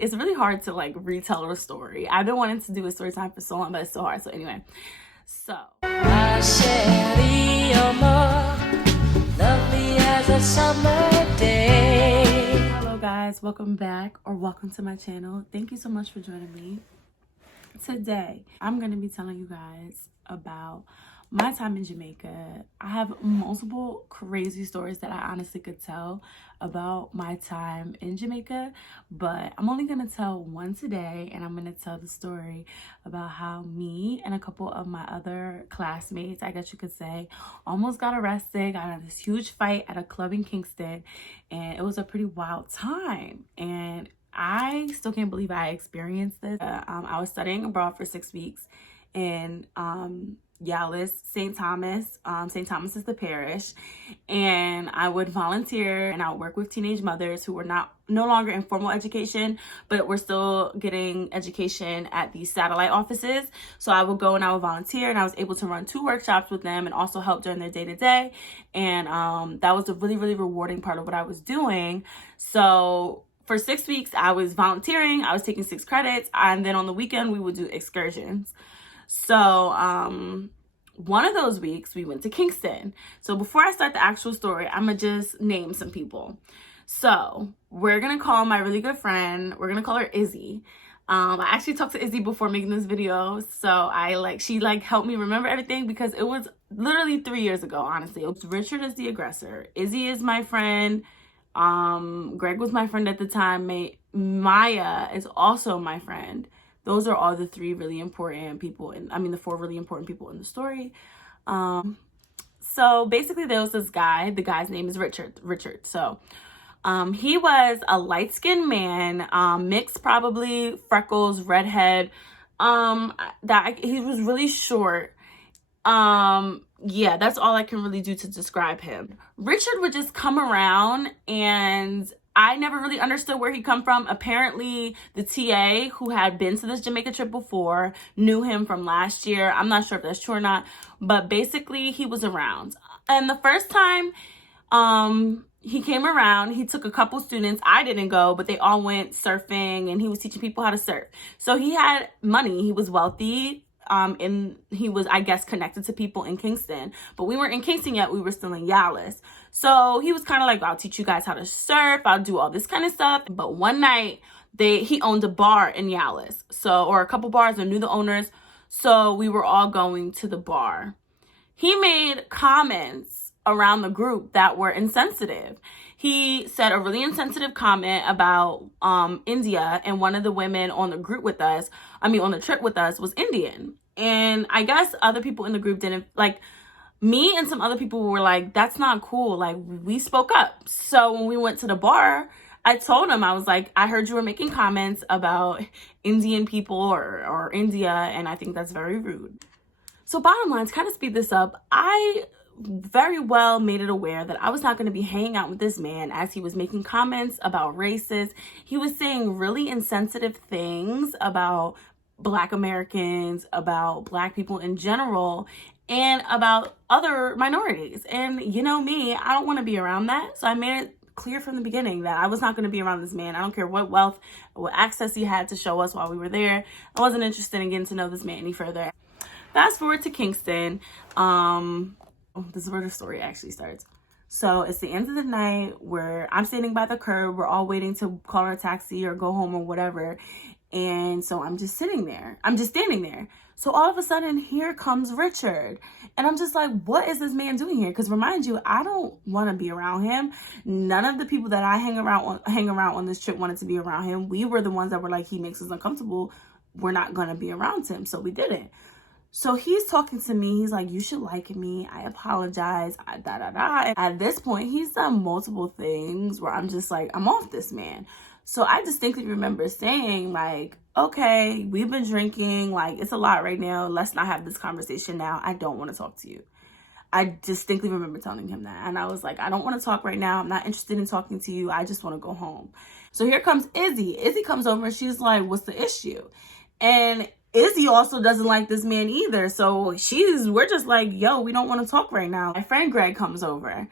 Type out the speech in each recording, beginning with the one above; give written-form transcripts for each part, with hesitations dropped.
It's really hard to like retell a story. I've been wanting to do a story time for so long, but it's so hard. So anyway, so lovely as a summer day. Hello guys, welcome back or welcome to my channel. Thank you so much for joining me. Today, I'm going to be telling you guys about my time in Jamaica. I have multiple crazy stories that I honestly could tell about my time in Jamaica, but I'm only going to tell one today, and I'm going to tell the story about how me and a couple of my other classmates, I guess you could say, almost got arrested, got in this huge fight at a club in Kingston, and it was a pretty wild time, and I still can't believe I experienced this. I was studying abroad for 6 weeks in Dallas, St. Thomas. St. Thomas is the parish, and I would volunteer and I would work with teenage mothers who were no longer in formal education, but were still getting education at these satellite offices. So I would go and I would volunteer, and I was able to run 2 workshops with them and also help during their day-to-day. And that was a really, really rewarding part of what I was doing. So for 6 weeks, I was volunteering, I was taking 6 credits, and then on the weekend, we would do excursions. So, one of those weeks, we went to Kingston. So before I start the actual story, I'm gonna just name some people. So we're gonna call my really good friend, we're gonna call her Izzy. I actually talked to Izzy before making this video, so she helped me remember everything because it was literally 3 years ago, honestly. It was Richard is the aggressor, Izzy is my friend, Greg was my friend at the time, Maya is also my friend. Those are all the 3 really important people, the 4 really important people in the story. So basically there was this guy, the guy's name is Richard. So he was a light-skinned man, mixed probably, freckles, redhead, he was really short. Yeah, that's all I can really do to describe him. Richard would just come around, and I never really understood where he come from. Apparently, the TA who had been to this Jamaica trip before knew him from last year. I'm not sure if that's true or not, but basically he was around. And the first time he came around, he took a couple students. I didn't go, but they all went surfing, and he was teaching people how to surf. So he had money. He was wealthy. And he was, I guess, connected to people in Kingston, but we weren't in Kingston yet. We were still in Dallas. So he was kind of like, I'll teach you guys how to surf. I'll do all this kind of stuff. But one night he owned a bar in Dallas. Or a couple bars, and knew the owners. So we were all going to the bar. He made comments around the group that were insensitive. He said a really insensitive comment about India, and one of the women on the group with us, on the trip with us, was Indian. And I guess other people in the group didn't, me and some other people were like, that's not cool. We spoke up. So when we went to the bar, I told him, I was like, I heard you were making comments about Indian people or India, and I think that's very rude. So bottom line, to kind of speed this up, I very well made it aware that I was not going to be hanging out with this man as he was making comments about races. He was saying really insensitive things about Black Americans, about Black people in general, and about other minorities. And you know me, I don't want to be around that. So I made it clear from the beginning that I was not going to be around this man. I don't care what wealth, what access he had to show us while we were there. I wasn't interested in getting to know this man any further. Fast forward to Kingston. This is where the story actually starts. So it's the end of the night where I'm standing by the curb. We're all waiting to call our taxi or go home or whatever. And so I'm just standing there. So all of a sudden, here comes Richard. And I'm just like, what is this man doing here? Because remind you, I don't want to be around him. None of the people that I hang around on this trip wanted to be around him. We were the ones that were like, he makes us uncomfortable. We're not going to be around him. So we didn't. So he's talking to me. He's like, you should like me. I apologize. At this point, he's done multiple things where I'm just like, I'm off this man. So I distinctly remember saying like, okay, we've been drinking. Like, it's a lot right now. Let's not have this conversation now. I don't want to talk to you. I distinctly remember telling him that. And I was like, I don't want to talk right now. I'm not interested in talking to you. I just want to go home. So here comes Izzy. Izzy comes over and she's like, what's the issue? And Izzy also doesn't like this man either. So we're just like, yo, we don't want to talk right now. My friend Greg comes over.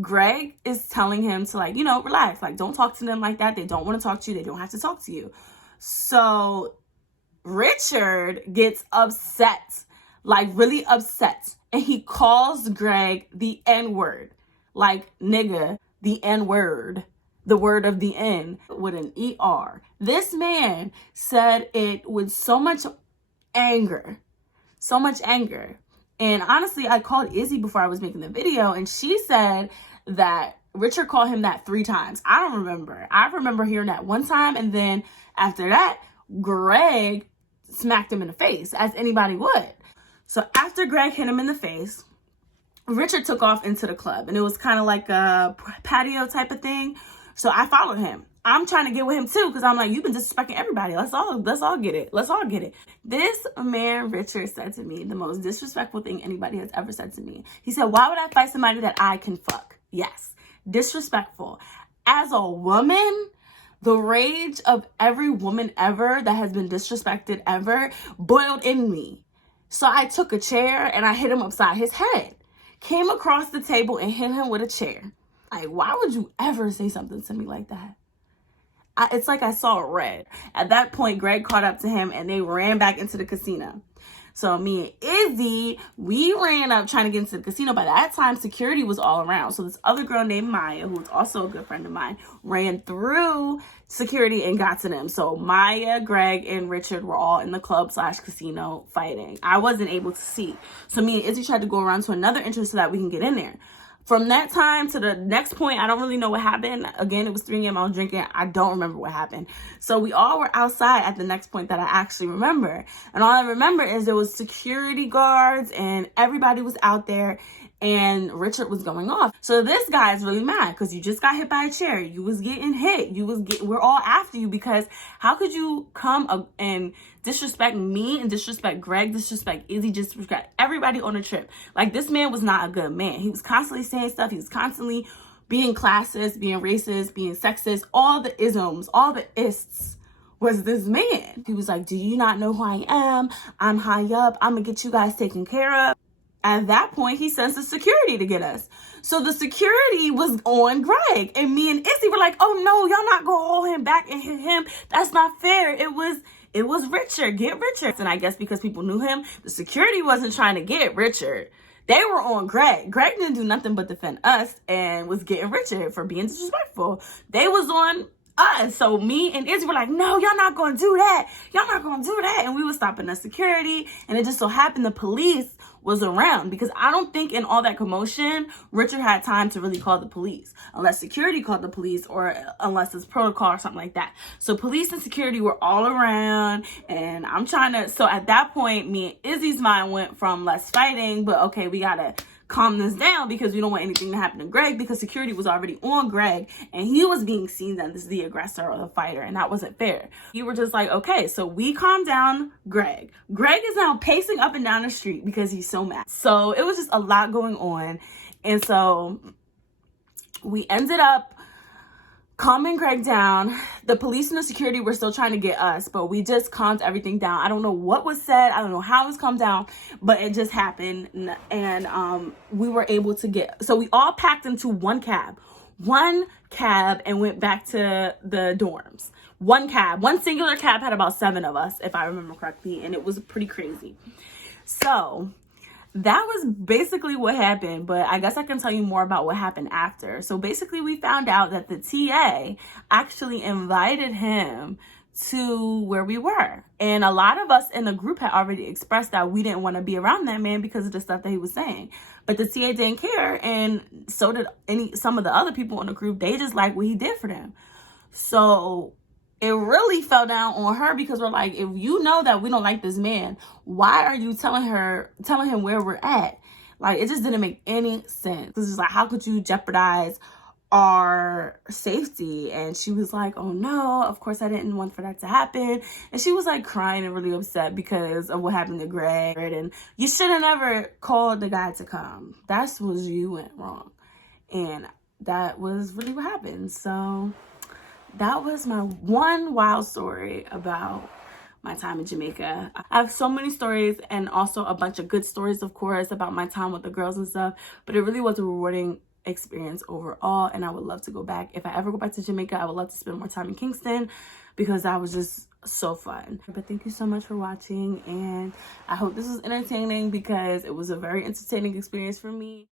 Greg is telling him to, like, you know, relax. Like, don't talk to them like that. They don't want to talk to you. They don't have to talk to you. So Richard gets upset, like really upset. And he calls Greg the N-word. Like, nigga, the N-word. The word of the N with an E-R. This man said it with so much anger. So much anger. And honestly, I called Izzy before I was making the video, and she said that Richard called him that 3 times. I don't remember. I remember hearing that one time, and then after that, Greg smacked him in the face, as anybody would. So after Greg hit him in the face, Richard took off into the club, and it was kind of like a patio type of thing. So I followed him. I'm trying to get with him too, because I'm like, you've been disrespecting everybody. Let's all get it. Let's all get it. This man, Richard, said to me the most disrespectful thing anybody has ever said to me. He said, why would I fight somebody that I can fuck? Yes, disrespectful. As a woman, the rage of every woman ever that has been disrespected ever boiled in me. So I took a chair and I hit him upside his head. Came across the table and hit him with a chair. Like, why would you ever say something to me like that? It's like I saw red. At that point, Greg caught up to him and they ran back into the casino. So me and Izzy, we ran up trying to get into the casino. By that time, security was all around. So this other girl named Maya, who was also a good friend of mine, ran through security and got to them. So Maya, Greg, and Richard were all in the club/casino fighting. I wasn't able to see. So me and Izzy tried to go around to another entrance so that we can get in there. From that time to the next point, I don't really know what happened. Again, it was 3 a.m. I was drinking. I don't remember what happened. So we all were outside at the next point that I actually remember. And all I remember is there was security guards and everybody was out there and Richard was going off. So this guy is really mad because you just got hit by a chair. You was getting hit. We're all after you, because how could you come and disrespect me and disrespect Greg, disrespect Izzy, disrespect everybody on the trip? Like, this man was not a good man. He was constantly saying stuff. He was constantly being classist, being racist, being sexist, all the isms, all the ists was this man. He was like, do you not know who I am? I'm high up. I'm gonna get you guys taken care of. At that point, he sends the security to get us. So the security was on Greg. And me and Izzy were like, oh no, y'all not gonna hold him back and hit him. That's not fair. It was Richard. Get Richard. And I guess because people knew him, the security wasn't trying to get Richard. They were on Greg. Greg didn't do nothing but defend us and was getting Richard for being disrespectful. They was on us. So me and Izzy were like, no, y'all not gonna do that. Y'all not gonna do that. And we were stopping the security. And it just so happened the police was around, because I don't think in all that commotion, Richard had time to really call the police, unless security called the police or unless it's protocol or something like that. So police and security were all around, and so at that point, me and Izzy's mind went from let's fighting, but okay, we gotta calm this down because we don't want anything to happen to Greg, because security was already on Greg and he was being seen as the aggressor or the fighter, and that wasn't fair. You were just like, okay, so we calmed down Greg. Greg is now pacing up and down the street because he's so mad. So it was just a lot going on. And so we ended up calming Greg down. The police and the security were still trying to get us, but we just calmed everything down. I don't know what was said. I don't know how it was calmed down, but it just happened. And we were able to so we all packed into one cab and went back to the dorms. One singular cab had about 7 of us, if I remember correctly, and it was pretty crazy. So that was basically what happened, but I guess I can tell you more about what happened after. So basically we found out that the TA actually invited him to where we were. And a lot of us in the group had already expressed that we didn't want to be around that man because of the stuff that he was saying. But the TA didn't care, and so did some of the other people in the group. They just liked what he did for them. So it really fell down on her, because we're like, if you know that we don't like this man, why are you telling him where we're at? Like, it just didn't make any sense. It's just like, how could you jeopardize our safety? And she was like, oh no, of course I didn't want for that to happen. And she was like crying and really upset because of what happened to Greg. And you should have never called the guy to come. That's where you went wrong. And that was really what happened. So that was my one wild story about my time in Jamaica. I have so many stories, and also a bunch of good stories, of course, about my time with the girls and stuff, but it really was a rewarding experience overall, and I would love to go back. If I ever go back to Jamaica, I would love to spend more time in Kingston because that was just so fun. But thank you so much for watching, and I hope this was entertaining because it was a very entertaining experience for me.